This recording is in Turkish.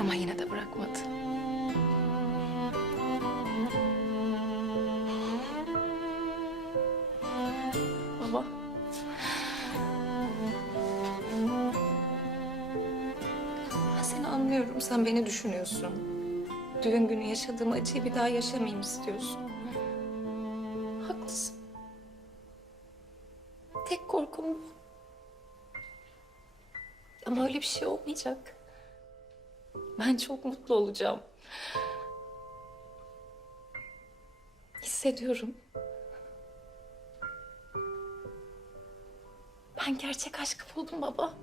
Ama yine de bırakmadı. Baba. Ben seni anlıyorum. Sen beni düşünüyorsun. Düğün günü yaşadığım acıyı bir daha yaşamayayım istiyorsun. Haklısın. Tek korkum bu. Ama öyle bir şey olmayacak. Ben çok mutlu olacağım. Hissediyorum. Ben gerçek aşkı buldum baba.